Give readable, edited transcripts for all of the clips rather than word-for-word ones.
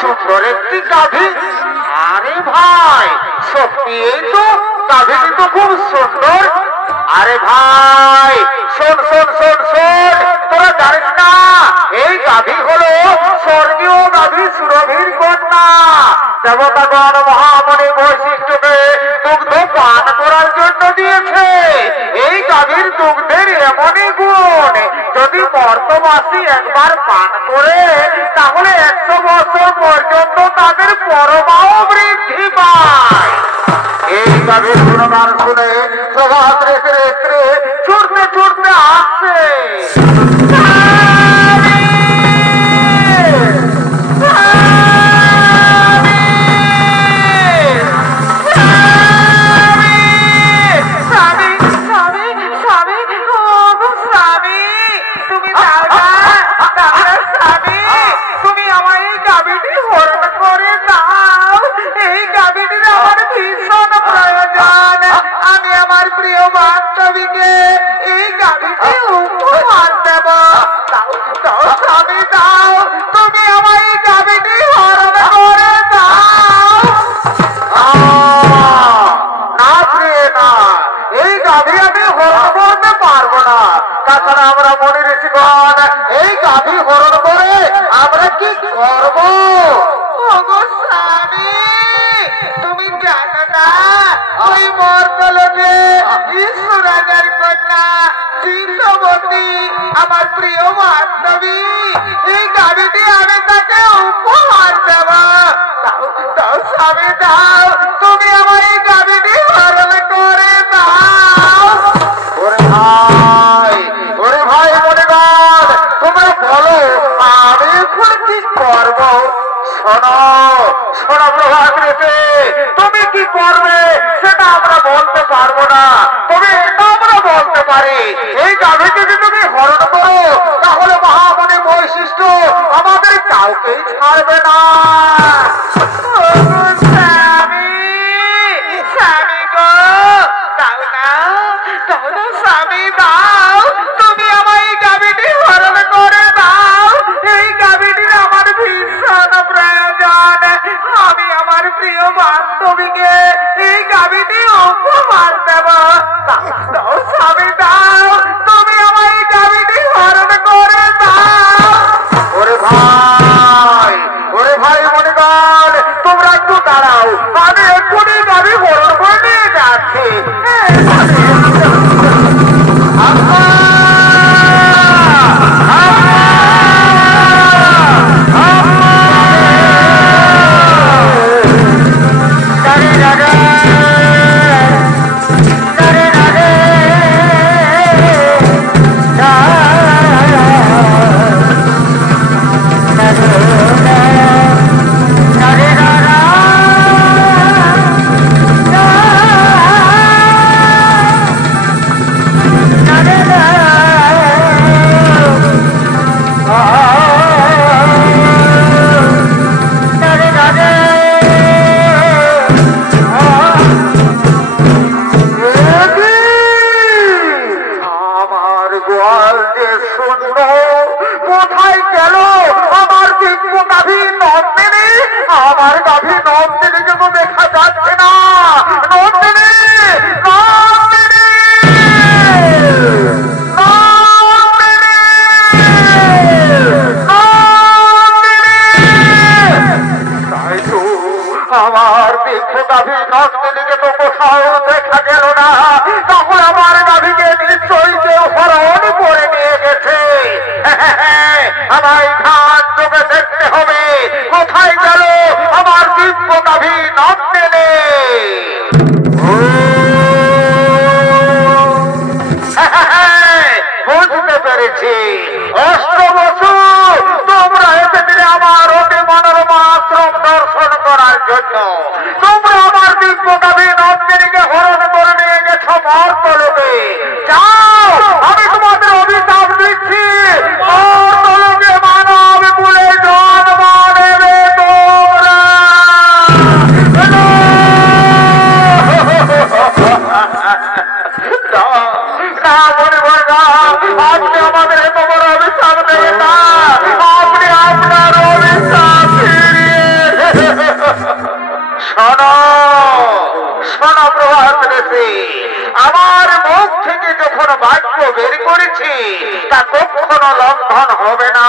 সুন্দর একটি গাভী। আরে ভাই সত্যি এই তো গাভীটি তো খুব সুন্দর। আরে ভাই শোন শোন শোন শোন, তোরা জানিস না এই গাভী হলো স্বর্গীয় গাভী সুরভির কন্যা। দেবতাগণ মহামণি বৈশিষ্ট্যকে দুগ্ধ পান করার জন্য দিয়েছে। এই গাভীর দুগ্ধের এমনই গুণ, যদি মর্তবাসী একবার পান করে তাহলে 100 বছর পর্যন্ত তাদের পরমাও বৃদ্ধি পায়। এই গাভীর গুণগান শুনে প্রভাত রেখে রেখে ছুটতে ছুটতে আসছে। তাছাড়া আমরা মনে রেখেগণ এই গাভী হরণ করে আমরা কি করব? তুমি জানো না ওই মর্তলোকে ঈশ্বর রাজার কন্যা চিত্তবতী আমার প্রিয় বান্ধবী, এই গাভীটি আমি তাকে উপহার দেব। দাও স্বামী দাও, তুমি আমার এই গাভীটি হরণ করে দাও। ওরে ভাই ওরে ভাই মনে কর তোমরা বলো আমি এখন কি করব? শোনো শোনো প্রভাত রেখে, তুমি কি করবে সেটা আমরা বলতে পারবো না, তবে এটা আমরা বলতে পারি এই গাভীকে যদি তুমি হরণ করো তাহলে মহামণি বৈশিষ্ট্য আমাদের কাউকেই ছাড়বে না। আমি আমার প্রিয় বান্ধবীকে এই গাভীটি উপহার দেব। স্বামী দাও, তুমি আমার এই গাভীটি হরণ করে দাও। ওরে ভাই মনে কর তোমরা একটু দাঁড়াও, আমি এক্ষুনি গাভী হরণ করে নিয়ে যাচ্ছি। আমার গাভী নন্দিনীকে তো দেখা যাচ্ছে না। নন্দিনী নন্দিনী তাই তো আমার দিব্য গাভী নন্দিনীকে তো কোথাও দেখা গেল না, তখন আমার গাভীকে নিশ্চয়ই কেউ হরণ করে নিয়ে গেছে। আমায় ধান চোখে দেখতে হবে কোথায় গেল আমার দিব্য গাভী নন্দিনী। বুঝতে পেরেছি অষ্টবসু তোমরা এসে দিলে আমার অতি মনোরমা আশ্রম দর্শন করার জন্য। তোমরা আমার দিব্য গাভী নন্দিনীকে হরণ করে নিয়ে গেছ মর্তলোকে। যাও, আমি তোমাদের অভিশাপ দিচ্ছি, মর্তলোকে মানব কুলে জন্ম নেবে তোমরা। আপনি আমাদের এত বড় অভিশাপ দেবেন না, আপনি আপনার অভিশাপ ফিরিয়ে বলেছে, আমার মুখ থেকে যখন বাক্য বের করেছি তা কখনো লঙ্ঘন হবে না।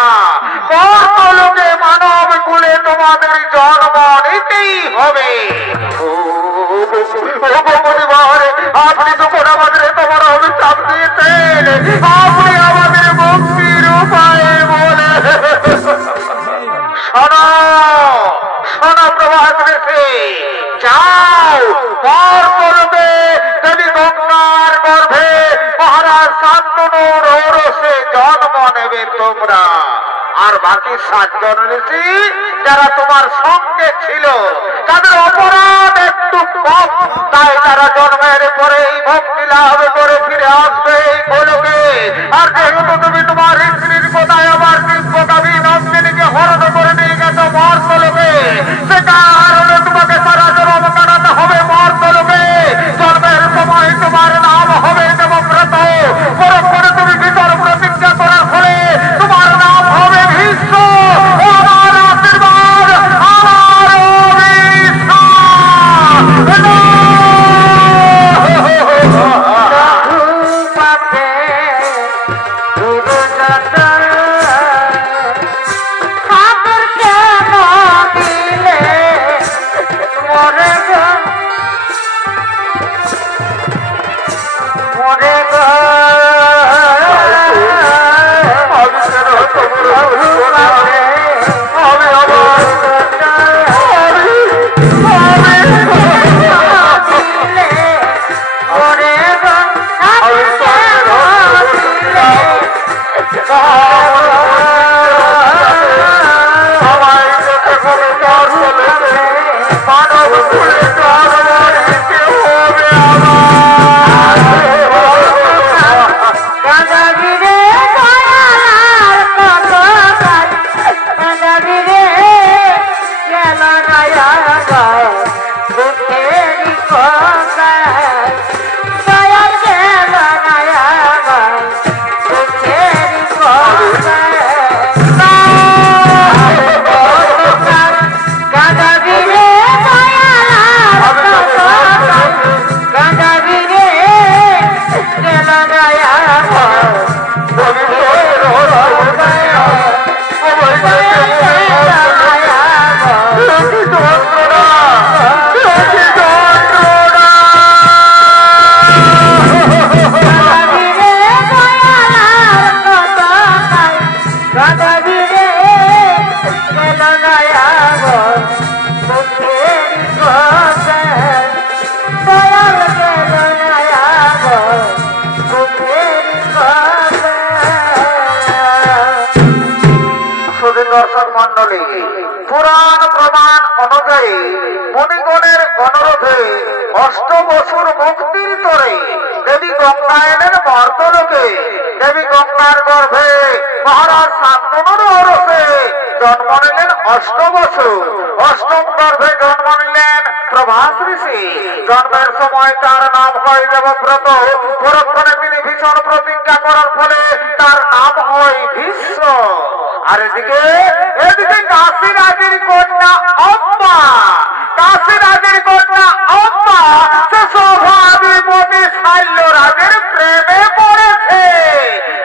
মর্তলোকে মানব কুলে তোমাদের জন্ম নিতেই হবে। আপনি যখন আমাদের তোমার অভিশাপ দিয়েছেন, আপনি আমাদের মুক্তির উপায় বলে শোনো শোনো প্রভাত রেখে যাও, পর করবে দেবী গঙ্গার গর্ভে মহারাজ শান্তনুর ঔরসে জন্ম নেবে তোমরা। আর বাকি 7 জন ঋষি যারা তোমার সঙ্গে ছিল তাদের অপরাধ একটু কম, তাই তারা জন্মের পরে এই ভক্তি লাভ করে ফিরে আসবে এই গোলকে। আর যেহেতু তুমি তোমার স্ত্রীর কোথায় আবার নিষ্পদাবী নন্দিনীকে হরণ করে নিয়ে গেছো মর্তলোকে, সে কারণে তোমাকে সারা জন্ম কাটাতে হবে মর্তলোকে। জন্মের সময় তোমার নাম হবে দেবব্রত, পরক্ষণে তুমি ভিতর প্রতিজ্ঞা করার ফলে তোমার নাম হবে ভীষ্ম। আমার আশীর্বাদ, আমার দর্শক মন্ডলী, পুরাণ প্রমাণ অনুযায়ী মুনিগণের অনুরোধে 8 বছর মুক্তির তরে দেবী গঙ্গায়নের মর্তলোকে দেবী গঙ্গার গর্ভে মহারাজ শান্তনুর ঔরসে জন্ম নিলেন 8 বছর। 8ম গর্ভে জন্ম নিলেন প্রভাস ঋষি। জন্মের সময় তার নাম হয় দেবব্রত, পরক্ষণে তিনি ভীষণ প্রতিজ্ঞা করার ফলে তার নাম হয় ভীষ্ম। আর এদিকে কাশী রাজের কন্যা অম্বা, কাশী রাজের কন্যা অম্বা সে শোভাধিপতি শাল্য রাজের প্রেমে পড়েছে।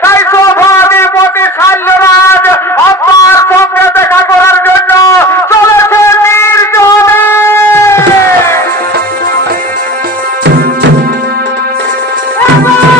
তাই শোভাধিপতি শাল্যরাজ অম্বার সঙ্গে দেখা করার জন্য চলেছে নির্জনে। বড়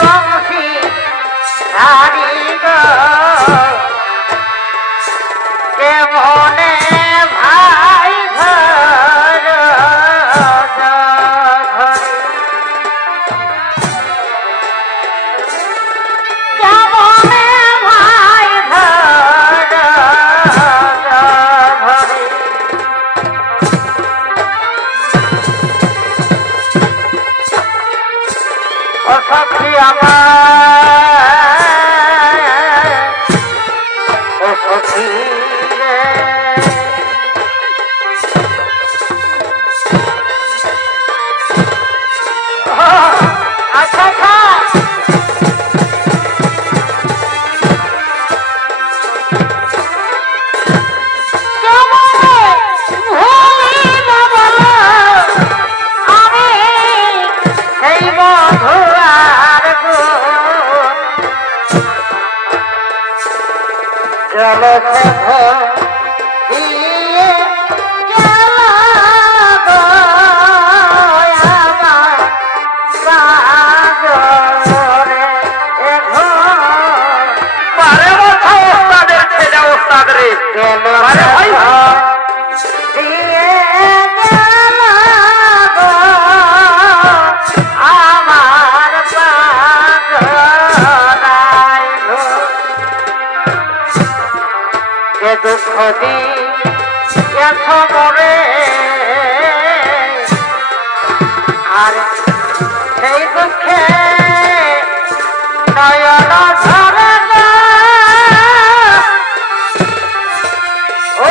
বংশী ধারি গো কেমনে ভাই ধর কেমনে ভাই ধর ও সখী আমার ও সখী আচ্ছা আচ্ছা চলো দিয়ে গেল গো আমার সাগরে পারে বলছো ওস্তাদের ছেলে ওস্তাদ রে গেল দিয়ে গেল গো আমার সাগরাই গো যে দুঃখ দিয়েছ মরে আর সেই দুঃখে নয়ন ঝরে না ও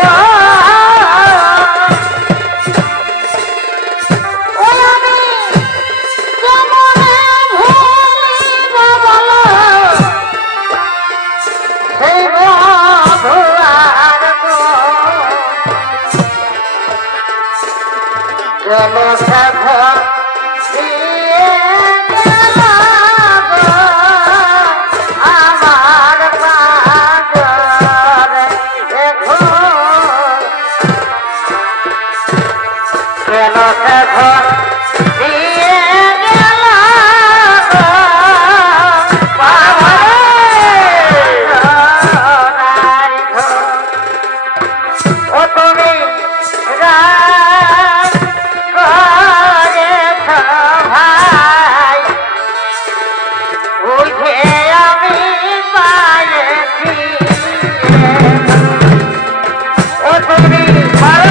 আমি কেমনে ভুলিব বলো সেই মধুয়ার গো গেল সাধ দিয়ে গেল গো আমার পাগল দেখো গেল সাধ দিয়ে গেল গো ও তুমি রাগ করেছ ভাই বুঝে আমি পাইছি ও তুমি ভাই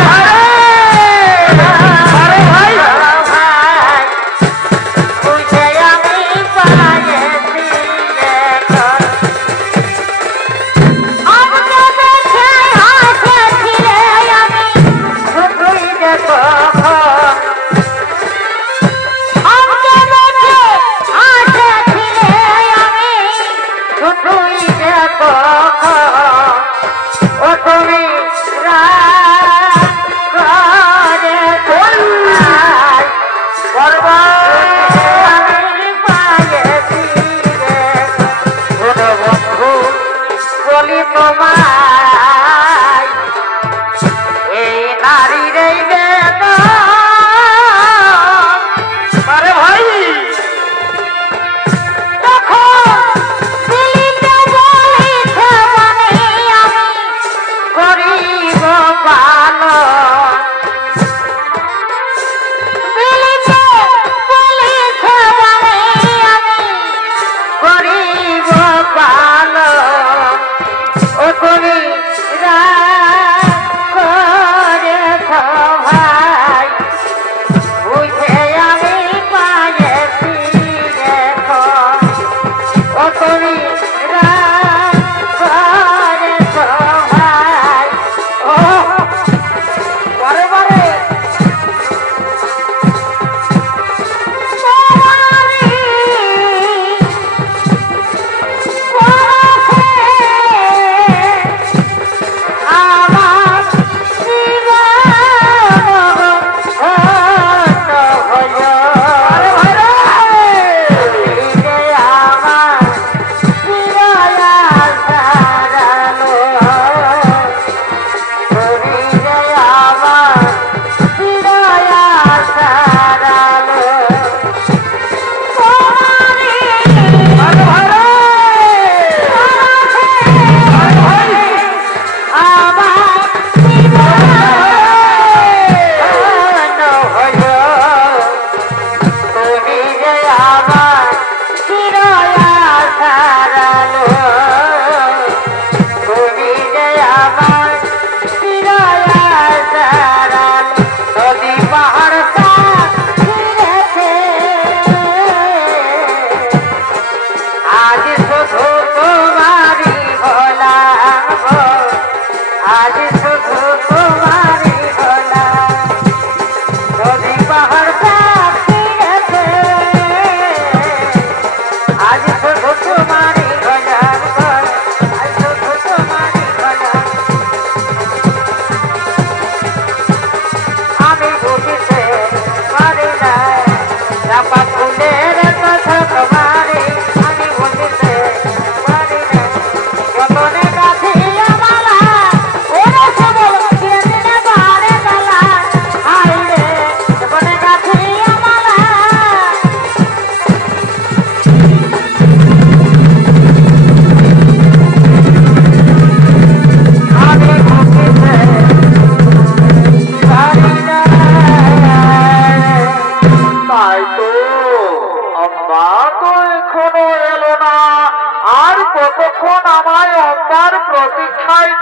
এখনো এলো না, আর কতক্ষণ আমায় অম্বার প্রতীক্ষায়